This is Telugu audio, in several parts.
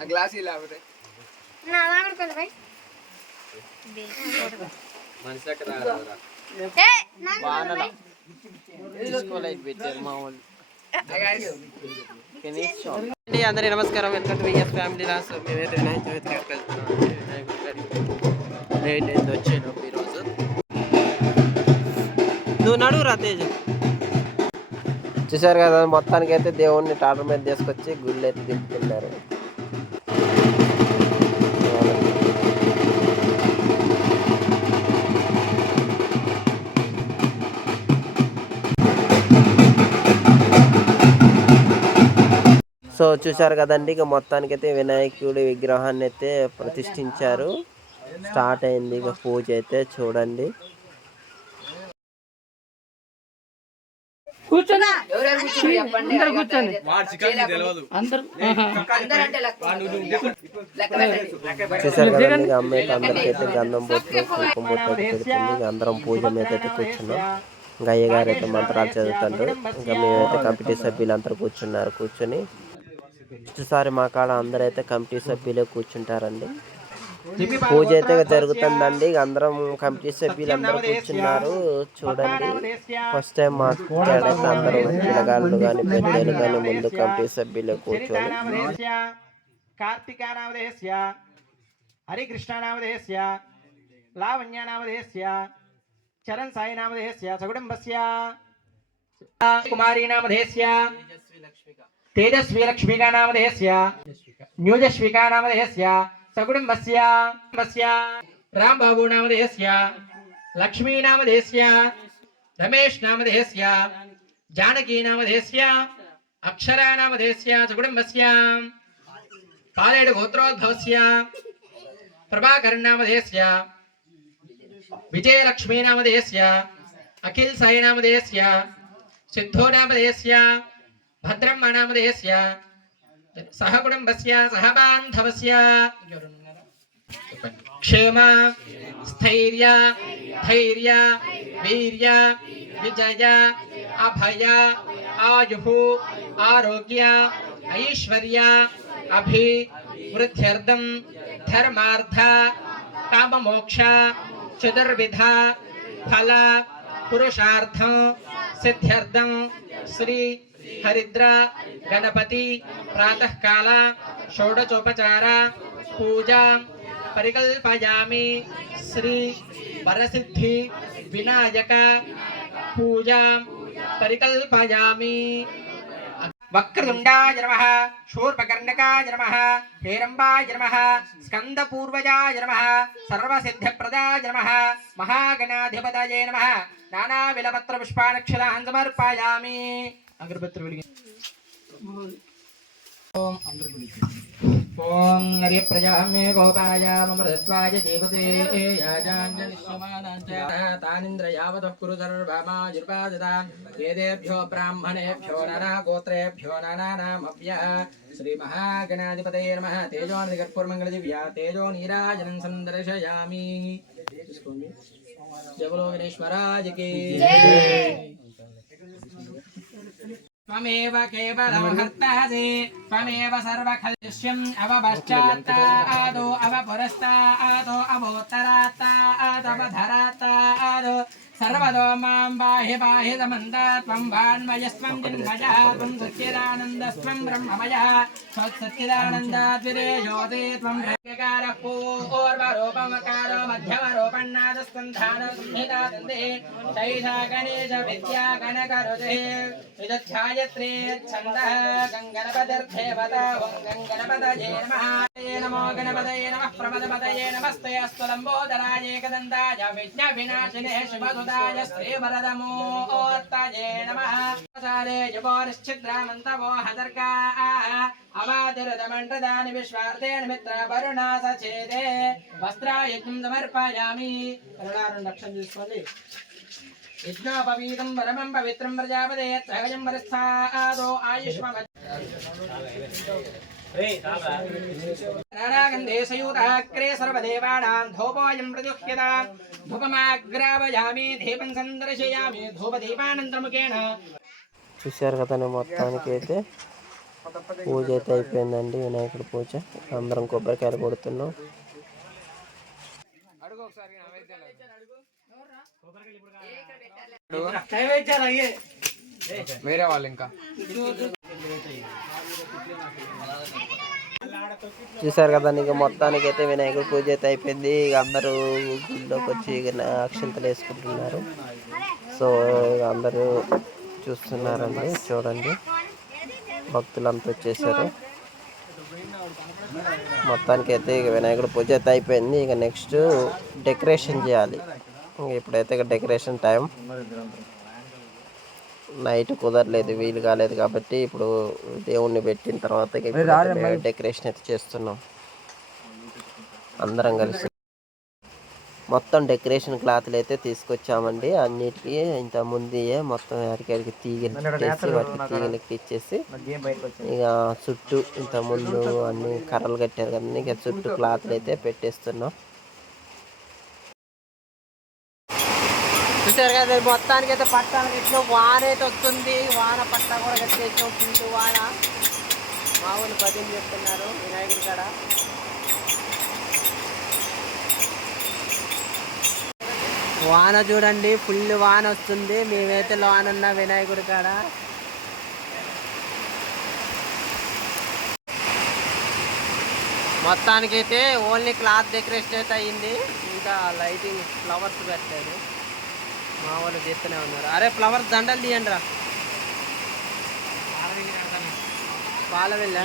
ఆ గ్లాస్ ఇలా ఒకటి నా వాడుకోదు భయ్ మనిషి అక్కడ రారా. ఏ నా వానల తీసుకోలేదు పెట్టారు మా వాళ్ళు. అండి అందరి నమస్కారం. వెల్కమ్ టు విఎస్ ఫ్యామిలీ మేమైతే వినాయక. లేట్ అయింది వచ్చాను ఈరోజు నువ్వు నడువురా తేజ్. చూసారు కదా మొత్తానికి అయితే దేవుణ్ణి టాటర్ మీద తీసుకొచ్చి గుళ్ళు అయితే దింపుతున్నారు సో చూసారు కదండి ఇక మొత్తానికి అయితే వినాయకుడి విగ్రహాన్ని అయితే ప్రతిష్ఠించారు. స్టార్ట్ అయింది ఇక పూజ అయితే చూడండి. కూర్చోండి. కూర్చోండి. చూసారు కదండి అయితే అందరికైతే గంధం బొట్లు కుంకుమ బొట్లు అయితే పెడుతుంది. ఇక అందరం పూజ మీద అయితే కూర్చున్నాం. ఇంకా అయ్యగారు అయితే మంత్రాలు చదువుతుండ్రు ఇంకా మేమైతే కమిటీ సభ్యులందరూ కూర్చున్నారు. కూర్చొని. ప్రతిసారి మా కాడ అందరైతే కమిటీ సభ్యులే కూర్చుంటారండి. పూజ అయితే జరుగుతుందండి. అందరం కమిటీ సభ్యులు అందరూ కూర్చున్నారు. చూడండి. ఫస్ట్ టైం మా కాడైతే అందరూ పిల్లగాళ్ళు కానీ పెద్దలు కానీ ముందు కమిటీ సభ్యులు కూర్చొని. కార్తికానామధేయస్య హరికృష్ణనామధేయస్య లావణ్యనామధేయస్య చరణ్ సాయి నామధేయస్య సకుటుంబస్య కుమారీ నామధేయస్య తేజస్వి న్యూజస్వికా నామదేశ్య सगुणम्बस्य वस्य रामबाबू नामधेयस्य लक्ष्मी नामधेयस्य रमेश नाम जानकी नामधेयस्य अक्षरा नामधेयस्य सगुणम्बस्य पालेड गोत्रोद्भवस्य प्रभाकरन् नामधेयस्य विजयलक्ष्मी नामधेयस्य अखिल साई नामधेयस्य सिद्धो नामधेयस्य भद्रम्मा नामधेयस्य सह कुटुम्बस्य सह बान्धवस्य क्षेम, स्थैर्य, धैर्य, वीर्य, विजय, अभय आरोग्य, ऐश्वर्य, अभि धर्मार्थ चतुर्विध, फल, पुरुषार्थ श्री हरिद्र, गणपति। ప్రాతకాల షోడచోపచార పూజా పరికల్పయామి శ్రీ వరసిద్ధి వినాయక పూజా పరికల్పయామి వక్రతుండాయ నమ శూర్పకర్ణకాయ నమ హేరంబాయ నమ స్కందపూర్వజాయ నమ సర్వసిద్ధిప్రదాయ నమ మహాగణాధిపతయే నమ నానావిలపత్ర పుష్పానక్షరాన్ సమర్పయామి అగరబత్తులు వెలిగి ओम ओम नरिय जीवते। याजाञ्जलिष्यमानाञ्चयातानिन्द्रयावतः कुरु वेदेभ्यो ब्राह्मणेभ्यो नरा गोत्रेभ्यो नानामभ्यः श्रीमहागणाधिपते नमः। तेजो नृगर्पुर्मङ्गलदिव्या तेजो नीराजनं सन्दर्शयामि। जय। त्वमेव केवलमहर्तासि त्वमेव सर्वखल्यम् अवपश्चात्तादो अवपुरस्तादो अवोत्तरात्तादवधरात्तादो सर्वतो माँ बाहे बाहे समन्ता त्वं वाण्मयस्त्वं जन्मजः त्वं सच्चिदानन्दस्त्वं ब्रह्ममयः त्वत्सच्चिदानन्दाद्विरे ज्योति त्वं रङ्गकारः पूर्वरूपमकारो मध्यमरूपन्नादस्कन्धानसंहितादन्दे शैषा गणेशविद्या गणकरुते विदध्यायत्रे छन्दः गङ्गणपदर्थेवता गङ्गणपदये नमः। नमो गणपदये नमः। प्रमदपदये नमस्ते। अस्तु लम्बोदराये विज्ञविनाशिने शिवसुत ప్రదాయ విశ్వార్థేన మిత్ర వరుణ సచేదే. వస్త్రాయుధం సమర్పయామి రెండు లక్షలు చూసుకోండి. యజ్ఞోపవీతం పరమం పవిత్రం ప్రజాపదే సహజం వరస్థాదో ఆయుష్మ సర్వదేవానాం ధూపోయం ప్రజుహ్యతాం ధూపమాగ్రావయామి దీపం సందర్శయామి ధూపదీపానంతరముఖేన చూశారు కదండి మొత్తానికి అయితే పూజ అయితే అయిపోయిందండి వినాయకుడి పూజ. అందరం కొబ్బరికాయలు కొడుతున్నాం. వేరే వాళ్ళు ఇంకా. చూసారు కదా ఇక మొత్తానికి అయితే వినాయకుడి పూజ అయితే అయిపోయింది. ఇక అందరూ గుడిలోకి వచ్చి ఇక అక్షంతలు వేసుకుంటున్నారు. సో ఇక అందరూ చూస్తున్నారండి చూడండి. భక్తులంతా వచ్చేసారు. మొత్తానికి అయితే ఇక వినాయకుడు పూజ అయితే అయిపోయింది. ఇక నెక్స్ట్ డెకరేషన్ చేయాలి. ఇప్పుడైతే ఇక డెకరేషన్ టైం. నైట్ కుదరలేదు వీలు కాలేదు కాబట్టి ఇప్పుడు దేవుణ్ణి పెట్టిన తర్వాత డెకరేషన్ అయితే చేస్తున్నాం. అందరం కలిసి. మొత్తం డెకరేషన్ క్లాత్లు అయితే తీసుకొచ్చామండి. అన్నిటికీ ఇంత ముందే మొత్తం ఎక్కడికి తీగలు పెట్టేసి వాటికి తీగలకి ఇచ్చేసి ఇక చుట్టూ ఇంత ముందు అన్ని కర్రలు కట్టారు కదండి. ఇక చుట్టూ క్లాత్లు అయితే పెట్టేస్తున్నాం. చూసారు కదా మొత్తానికి అయితే పట్టానికి ఇచ్చినాం వాన అయితే వస్తుంది. వాన పట్టా కూడా కట్టేసినాం పింటు వాన. మా ఊళ్ళు భజన చెప్తున్నారు వినాయకుడి కాడ. వాన చూడండి ఫుల్ వాన వస్తుంది. మేమైతే లోన ఉన్న వినాయకుడి కాడ. మొత్తానికైతే ఓన్లీ క్లాత్ డెకరేషన్ అయితే అయ్యింది ఇంకా లైటింగ్ ఫ్లవర్స్ పెట్టలేదు. మా వాళ్ళు చేస్తూనే ఉన్నారు. అరే ఫ్లవర్స్ దండలు తీయండి రా పాల వెళ్ళా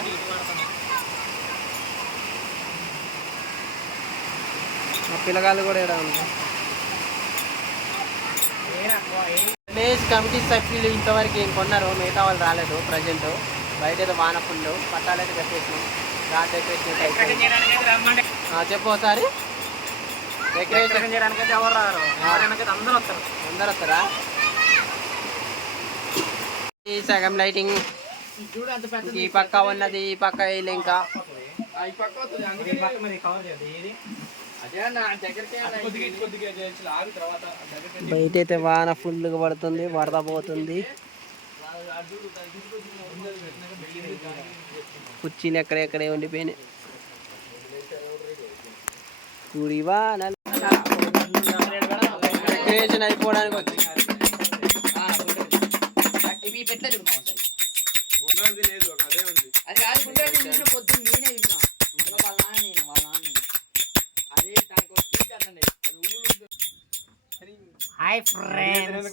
మా పిల్లగాళ్ళు కూడా ఇక్కడ ఉన్నారు? విలేజ్ కమిటీ సభ్యులు ఇంతవరకు ఏం కొన్నారు? మిగతా వాళ్ళు రాలేదు ప్రజెంట్. బయట ఏదో వాన ఫుల్ పట్టాలైతే కట్టేసినాం. ఆ, చెప్పు ఒకసారి. డెకరేషన్ చేయడానికి అయితే ఎవరు రారు. అందరూ వస్తారు. అందరు వస్తారా? ఈ సగం లైటింగ్. ఈ పక్క ఉన్నది ఈ పక్క వీళ్ళు ఇంకా. బయట అయితే వాన ఫుల్గా పడుతుంది వరద పోతుంది. కుర్చీలు ఎక్కడెక్కడే ఉండిపోయినాయి. కుడి వాన డెకరేషన్ అయిపోవడానికి వచ్చింది. ఇవి పెట్టలేదు మా అది కాదు చూసిన పొద్దున్న నేనే చూసిన. ఇంకా వాళ్ళ నాన్న నేను వాళ్ళ నాన్న నేను. అదే దానికి ఒక స్పీక్ అట్లండి అది ఊరు hi friends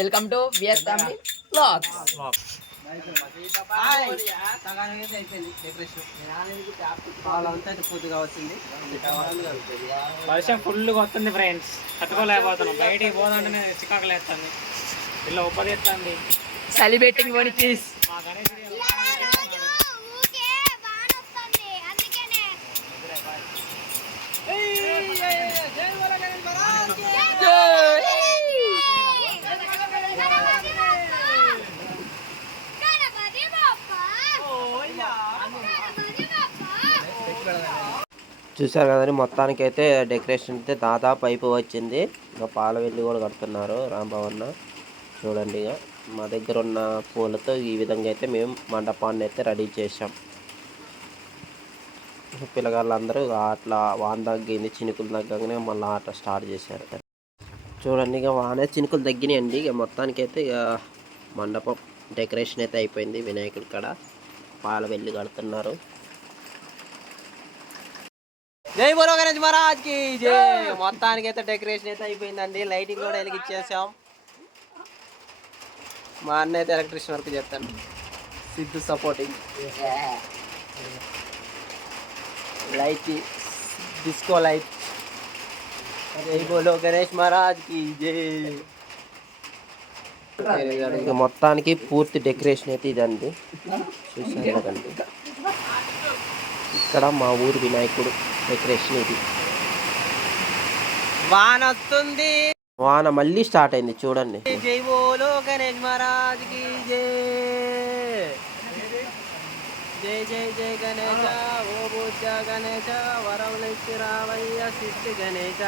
welcome to BS family blogs వర్షం ఫుల్గా వస్తుంది ఫ్రెండ్స్ తట్టుకోలేకపోతున్నాం. బయటికి పోదంటేనే చికాకు లేస్తుంది ఇలా ఉపదేస్తుంది సెలబ్రేటింగ్ వన్ మా గణేష్ చూసారు కదండి మొత్తానికి అయితే డెకరేషన్ అయితే దాదాపు పైపు వచ్చింది ఇంకా పాల వెళ్ళి కూడా కడుతున్నారు రాంభవన్న చూడండి ఇక మా దగ్గర ఉన్న పూలతో ఈ విధంగా అయితే మేము మండపాన్ని అయితే రెడీ చేసాం పిల్లగాళ్ళందరూ అట్లా వాన తగ్గింది చినుకులు తగ్గగానే మళ్ళీ ఆట స్టార్ట్ చేశారు. చూడండి ఇక వానే చినుకులు తగ్గినాయండి. ఇక మొత్తానికి అయితే ఇక మండపం డెకరేషన్ అయితే అయిపోయింది వినాయకుడి కాడ. పాల వెళ్ళి కడుతున్నారు. జై బోలో గణేష్ మహారాజ్కి జై. మొత్తానికి అయితే డెకరేషన్ అయితే అయిపోయిందండి. లైటింగ్ కూడా వెలిగించేసాం మా అన్న అయితే ఎలక్ట్రిషియన్ వర్క్ చేస్తాను Siddhu supporting light disco light జై బోలో గణేష్ మహారాజ్కి జై. మొత్తానికి పూర్తి డెకరేషన్ అయితే ఇదండి. కదండి. ఇక్కడ మా ఊరు వినాయకుడు. డెకరేషన్ ఇది వాన వస్తుంది వాన మళ్ళీ స్టార్ట్ అయింది చూడండి. జై బోలో గణేష్ మహారాజ్కి జై. జై జై జై గణేశ ఓ బుద్ధ గణేశ వరములు ఇచ్చి రావయ్య సిద్ధి గణేశ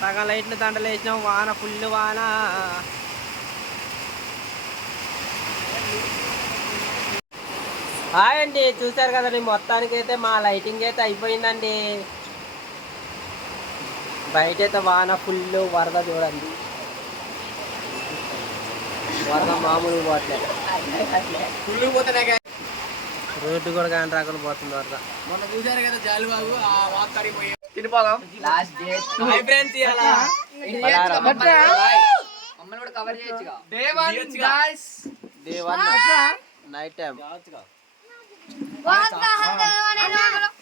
సగం లైట్లు దండలు వేసినాం వాన ఫుల్ వాన. హాయ్ అండి చూసారు కదండి మొత్తానికి అయితే మా లైటింగ్ అయితే అయిపోయిందండి. బయట అయితే వాన ఫుల్ వరద చూడండి. వరద మామూలు పోతున్నాయి రోడ్డు కూడా కానీ రాకుండా పోతుంది వరద. మొన్న చూసారు కదా జాలిబాబు ఆ వాక్ కడిగిపోయి తినిపోదాం. లాస్ట్ డే హై ఫ్రెండ్స్ ఇయాలా మమ్మల్ని కూడా కవర్ చేయొచ్చుగా. Day one guys day one night time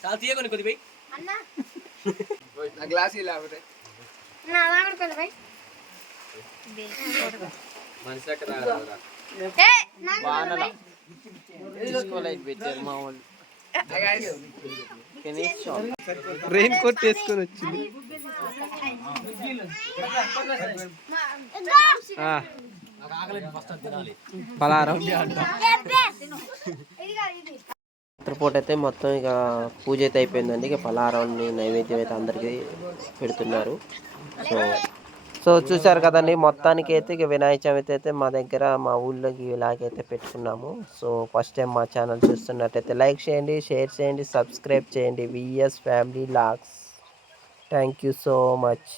చాలా తీయకొని కొద్ది పోయి నా గ్లాస్ లేకపోతే మనిషి అక్కడ పెట్టారు మా వాళ్ళు రెయిన్ కోట్ వేసుకొని వచ్చింది పలారం రాత్రిపూట అయితే మొత్తం ఇక పూజ అయితే అయిపోయిందండి. ఇక పలారాన్ని నైవేద్యం అయితే అందరికీ పెడుతున్నారు. సో సో చూసారు కదండి మొత్తానికి అయితే ఇక వినాయక చవితి అయితే మా దగ్గర మా ఊళ్ళోకి ఇలాగైతే పెట్టుకున్నాము. సో ఫస్ట్ టైం మా ఛానల్ చూస్తున్నట్టయితే లైక్ చేయండి షేర్ చేయండి సబ్స్క్రైబ్ చేయండి. VS family logs thank you so much.